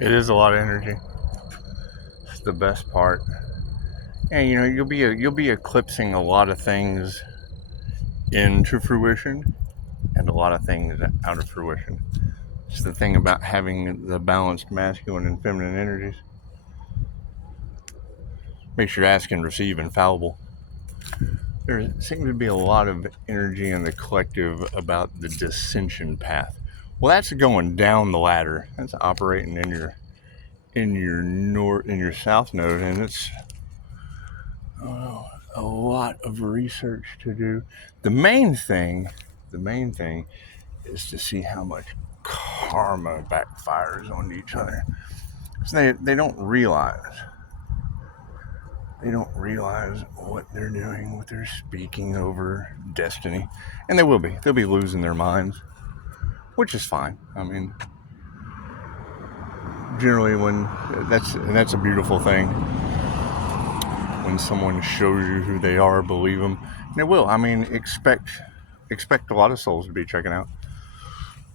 It is a lot of energy. It's the best part. And you know, you'll be eclipsing a lot of things into fruition and a lot of things out of fruition. It's the thing about having the balanced masculine and feminine energies. Makes your ask and receive infallible. There seems to be a lot of energy in the collective about the dissension path. Well, that's going down the ladder. That's operating in your south node, and it's a lot of research to do. The main thing is to see how much karma backfires on each other. So they don't realize what they're doing, what they're speaking over destiny, and they'll be losing their minds, which is fine. I mean, generally when that's a beautiful thing. When someone shows you who they are, believe them, and it will. I mean, expect a lot of souls to be checking out.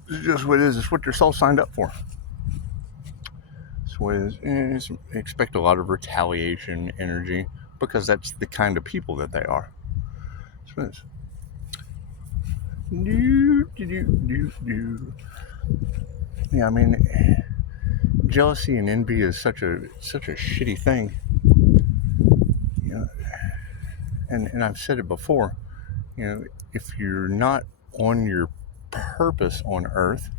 It's just what it is. It's what your soul signed up for. It's what it is. Expect a lot of retaliation energy because that's the kind of people that they are. That's what it is. Yeah, I mean, jealousy and envy is such a shitty thing. You know, and I've said it before. You know, if you're not on your purpose on Earth,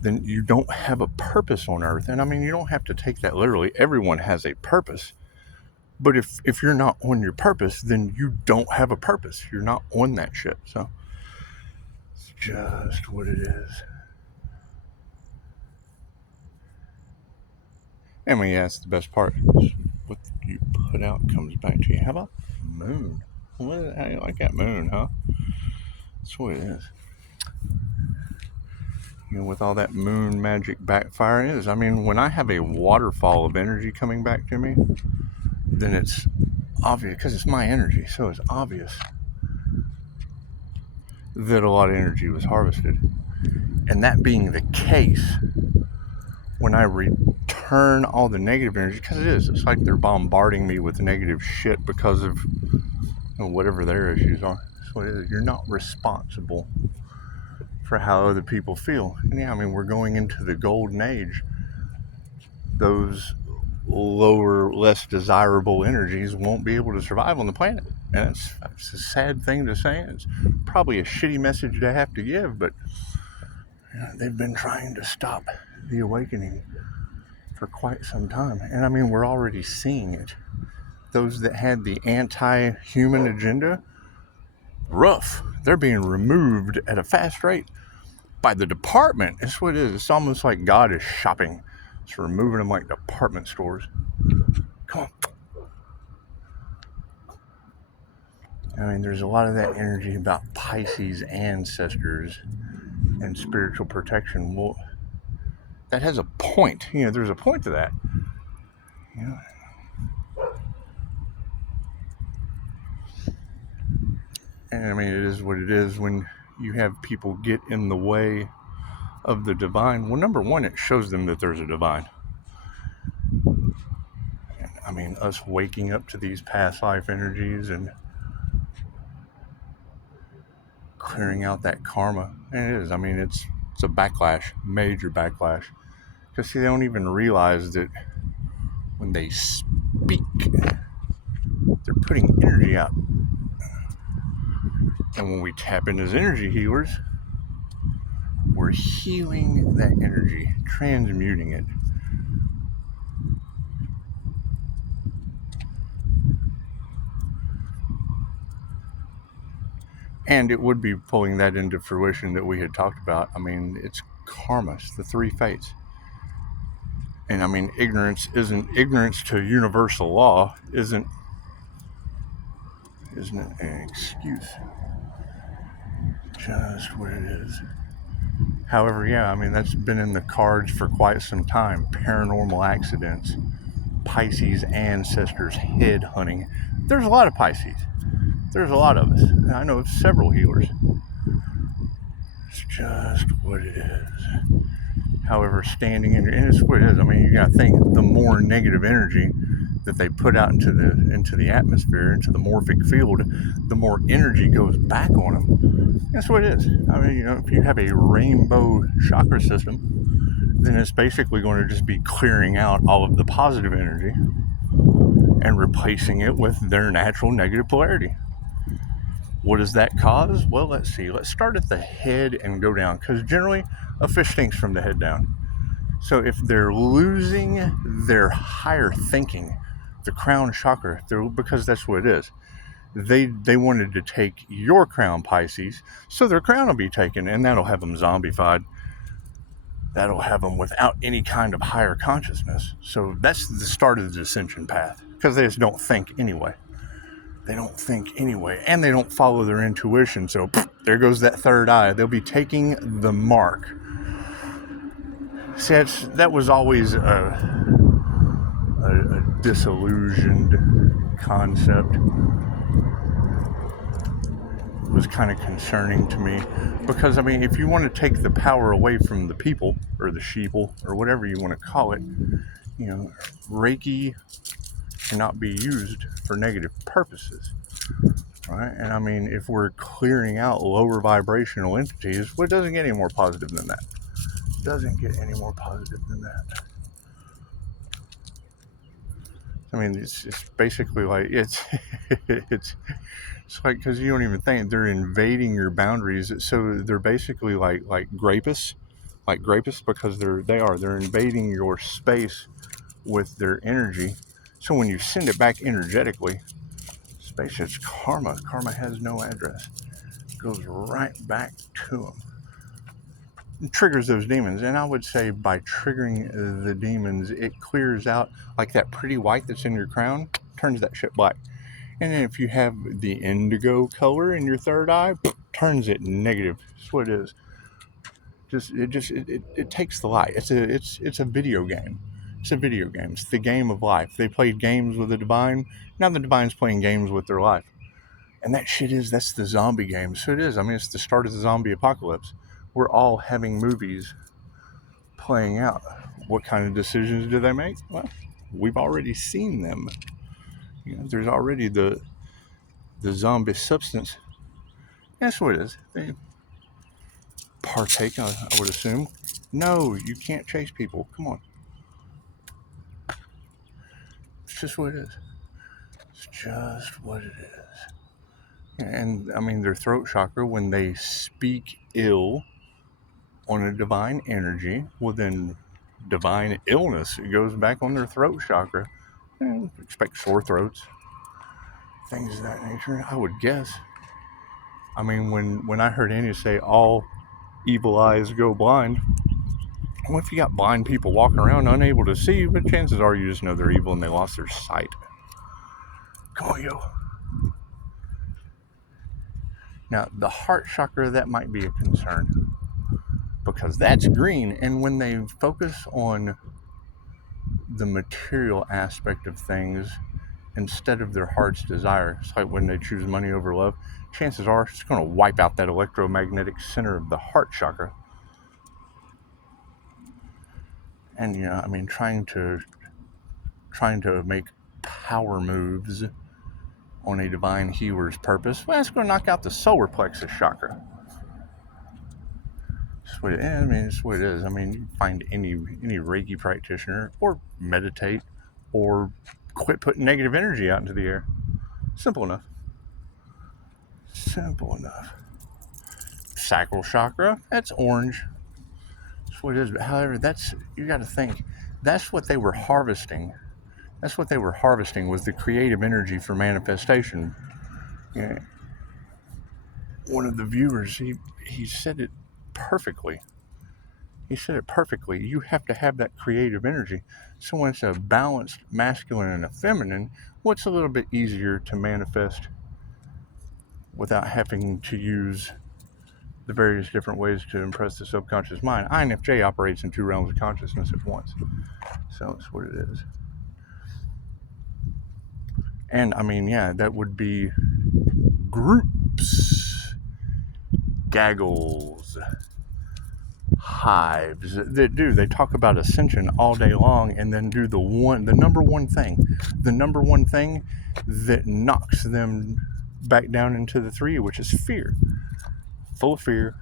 then you don't have a purpose on Earth. And I mean, you don't have to take that literally. Everyone has a purpose. But if you're not on your purpose, then you don't have a purpose. You're not on that shit. So it's just what it is. I mean, yeah, that's the best part. What you put out comes back to you. How about moon? How do you like that moon, huh? That's what it is. You know, with all that moon magic backfiring is. I mean, when I have a waterfall of energy coming back to me, then it's obvious, because it's my energy, so it's obvious that a lot of energy was harvested. And that being the case, when I return all the negative energy, because it's like they're bombarding me with negative shit because of whatever their issues are. That's what it is. You're not responsible for how other people feel. And yeah, I mean, we're going into the golden age. Those lower, less desirable energies won't be able to survive on the planet. And it's a sad thing to say. It's probably a shitty message to have to give, but you know, they've been trying to stop the awakening for quite some time. And I mean, we're already seeing it. Those that had the anti-human agenda, rough. They're being removed at a fast rate by the department. That's what it is. It's almost like God is shopping. It's removing them like department stores. Come on. I mean, there's a lot of that energy about Pisces ancestors and spiritual protection. Well, that has a point. You know, there's a point to that. You know, and I mean, it is what it is when you have people get in the way of the divine. Well, number one, it shows them that there's a divine. And, I mean, us waking up to these past life energies and clearing out that karma. And it is. I mean, it's a backlash, major backlash. Because, see, they don't even realize that when they speak, they're putting energy out. And when we tap into as energy healers, we're healing that energy, transmuting it. And it would be pulling that into fruition that we had talked about. I mean, it's karma, it's the three fates. And I mean, ignorance to universal law isn't an excuse. Just what it is. However, yeah, I mean, that's been in the cards for quite some time. Paranormal accidents, Pisces ancestors, head hunting. There's a lot of Pisces. There's a lot of us. I know several healers. It's just what it is. However, standing in, and it's what it is. I mean, you got to think, the more negative energy that they put out into the atmosphere, into the morphic field, the more energy goes back on them. That's what it is. I mean, if you have a rainbow chakra system, then it's basically going to just be clearing out all of the positive energy and replacing it with their natural negative polarity. What does that cause? Well, let's see. Let's start at the head and go down, because generally a fish thinks from the head down. So if they're losing their higher thinking, the crown chakra, because that's what it is. They wanted to take your crown, Pisces, so their crown will be taken, and that'll have them zombified. That'll have them without any kind of higher consciousness. So that's the start of the ascension path, because they just don't think anyway. They don't think anyway, and they don't follow their intuition. So there goes that third eye. They'll be taking the mark. See, that was always a disillusioned concept. It was kind of concerning to me, because I mean, if you want to take the power away from the people, or the sheeple, or whatever you want to call it, Reiki cannot be used for negative purposes, right? And I mean, if we're clearing out lower vibrational entities, well, it doesn't get any more positive than that. It doesn't get any more positive than that. I mean, it's basically like, it's like, because you don't even think they're invading your boundaries. So they're basically like grapists, because they're invading your space with their energy. So when you send it back energetically, space, it's karma. Karma has no address. It goes right back to them. It triggers those demons. And I would say by triggering the demons, it clears out, like that pretty white that's in your crown, turns that shit black. And then if you have the indigo color in your third eye, turns it negative. That's what it is. It takes the light. It's a video game. It's a video game. It's the game of life. They played games with the divine. Now the divine's playing games with their life. And that's the zombie game. So it is. I mean, it's the start of the zombie apocalypse. We're all having movies playing out. What kind of decisions do they make? Well, we've already seen them. There's already the zombie substance. That's what it is. They partake, I would assume. No, you can't chase people. Come on. It's just what it is. It's just what it is. And I mean, their throat chakra, when they speak ill on a divine energy, well, then divine illness, it goes back on their throat chakra. And expect sore throats, things of that nature, I would guess. I mean, when I heard Annie say all evil eyes go blind, well, if you got blind people walking around unable to see, but chances are you just know they're evil and they lost their sight. Come on, yo. Now, the heart chakra, that might be a concern, because that's green, and when they focus on the material aspect of things instead of their heart's desire, it's like when they choose money over love, chances are it's going to wipe out that electromagnetic center of the heart chakra. And I mean, trying to make power moves on a divine healer's purpose, well, it's going to knock out the solar plexus chakra. That's what it is. I mean, it's what it is. I mean, you find any Reiki practitioner, or meditate, or quit putting negative energy out into the air. Simple enough. Simple enough. Sacral chakra, that's orange. That's what it is. But however, you got to think, that's what they were harvesting. That's what they were harvesting, was the creative energy for manifestation. Yeah. One of the viewers, he said it perfectly. He said it perfectly. You have to have that creative energy. So when it's a balanced masculine and a feminine, what's a little bit easier to manifest without having to use the various different ways to impress the subconscious mind? INFJ operates in two realms of consciousness at once. So that's what it is. And I mean, yeah, that would be groups, gaggles, hives that do. They talk about ascension all day long and then do the number one thing that knocks them back down into the 3, which is fear. Full of fear.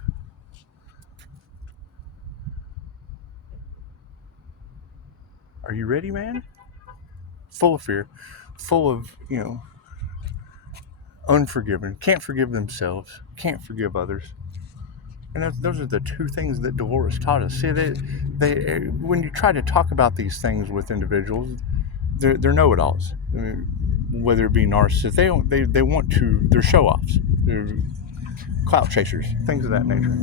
Are you ready, man? Full of fear. Full of, unforgiven. Can't forgive themselves. Can't forgive others. And those are the 2 things that Dolores taught us. See, when you try to talk about these things with individuals, they're know-it-alls. I mean, whether it be narcissists, they want to. They're show-offs. They're clout chasers, things of that nature.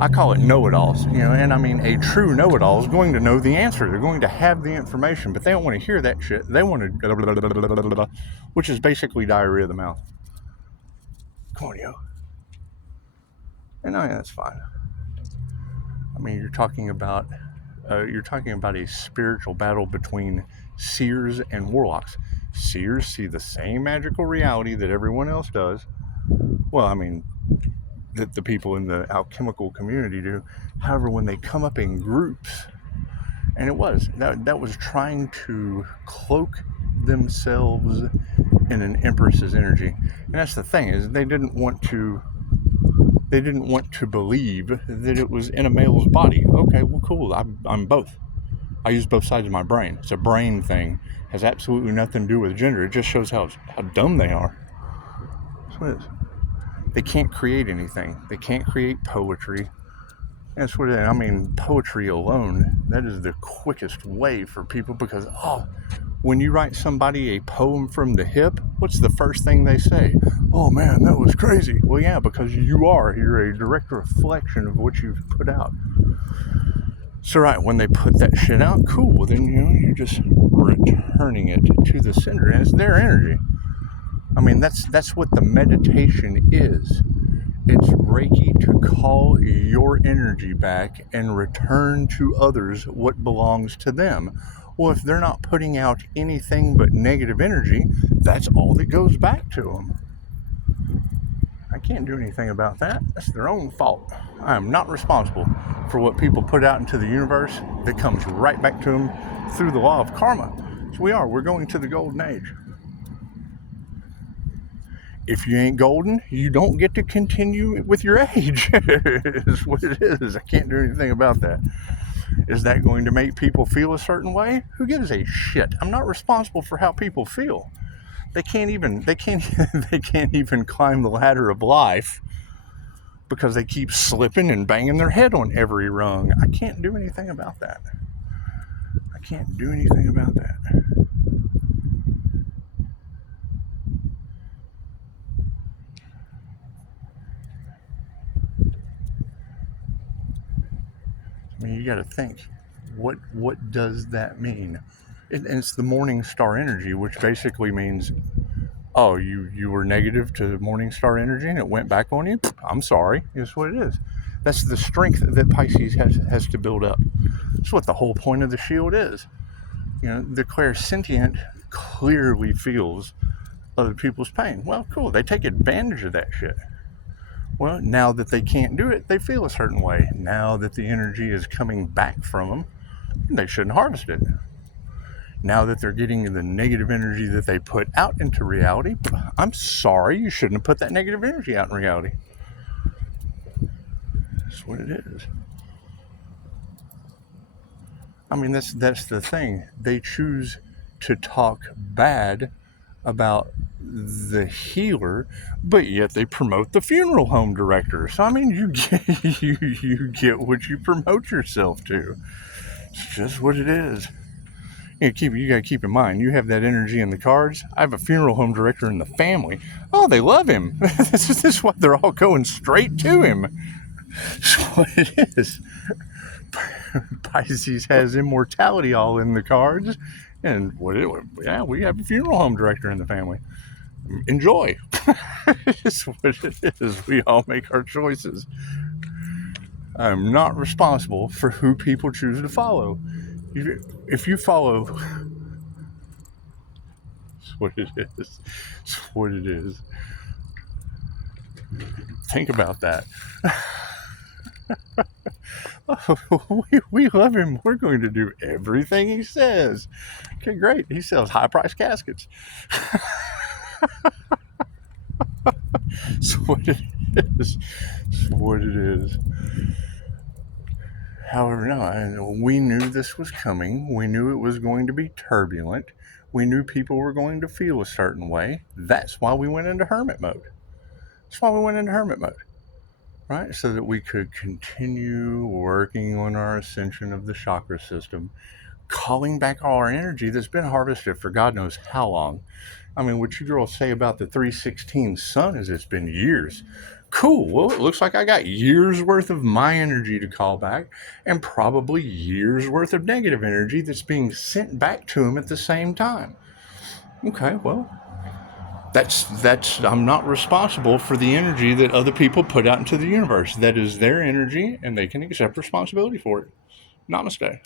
I call it know-it-alls, and I mean a true know-it-all is going to know the answer. They're going to have the information, but they don't want to hear that shit. They want to, which is basically diarrhea of the mouth. Come on, yo. And I mean, that's fine. I mean, you're talking about a spiritual battle between seers and warlocks. Seers see the same magical reality that everyone else does. Well, I mean, that the people in the alchemical community do. However, when they come up in groups, and that was trying to cloak themselves in an empress's energy. And that's the thing, is they didn't want to believe that it was in a male's body. Okay, well, cool. I'm both. I use both sides of my brain. It's a brain thing. It has absolutely nothing to do with gender. It just shows how dumb they are. That's what it is. They can't create anything. They can't create poetry. That's what it is. I mean, poetry alone, that is the quickest way for people, because, when you write somebody a poem from the hip, what's the first thing they say? Oh man, that was crazy. Well, yeah, because you're a direct reflection of what you've put out. So right, when they put that shit out, cool, then you're just returning it to the sender, and it's their energy. I mean, that's what the meditation is. It's Reiki to call your energy back and return to others what belongs to them. Well, if they're not putting out anything but negative energy, that's all that goes back to them. I can't do anything about that. That's their own fault. I am not responsible for what people put out into the universe that comes right back to them through the law of karma. So we're going to the golden age. If you ain't golden, you don't get to continue with your age. Is what it is. I can't do anything about that. Is that going to make people feel a certain way? Who gives a shit? I'm not responsible for how people feel. They can't even climb the ladder of life because they keep slipping and banging their head on every rung. I can't do anything about that. I can't do anything about that. I mean, you got to think, what does that mean? And it's the morning star energy, which basically means, oh, you were negative to morning star energy and it went back on you? I'm sorry, is what it is. That's the strength that Pisces has to build up. That's what the whole point of the shield is. The clairsentient clearly feels other people's pain. Well, cool, they take advantage of that shit. Well, now that they can't do it, they feel a certain way. Now that the energy is coming back from them, they shouldn't harvest it. Now that they're getting the negative energy that they put out into reality, I'm sorry, you shouldn't have put that negative energy out in reality. That's what it is. I mean, that's the thing. They choose to talk bad about the healer, but yet they promote the funeral home director. So I mean, you get what you promote yourself to. It's just what it is. You gotta keep in mind, you have that energy in the cards. I have a funeral home director in the family. Oh, they love him. This is why they're all going straight to him. That's what it is. Pisces has immortality all in the cards, and we have a funeral home director in the family. Enjoy. It's what it is. We all make our choices. I'm not responsible for who people choose to follow. If you follow, it's what it is. It's what it is. Think about that. we love him. We're going to do everything he says. Okay, great. He sells high-priced caskets. That's what it is. That's what it is. However, no, we knew this was coming. We knew it was going to be turbulent. We knew people were going to feel a certain way. That's why we went into hermit mode. That's why we went into hermit mode, right? So that we could continue working on our ascension of the chakra system, calling back all our energy that's been harvested for God knows how long. I mean, what you girls say about the 316 sun is it's been years. Cool. Well, it looks like I got years worth of my energy to call back and probably years worth of negative energy that's being sent back to him at the same time. Okay, well, that's I'm not responsible for the energy that other people put out into the universe. That is their energy and they can accept responsibility for it. Namaste.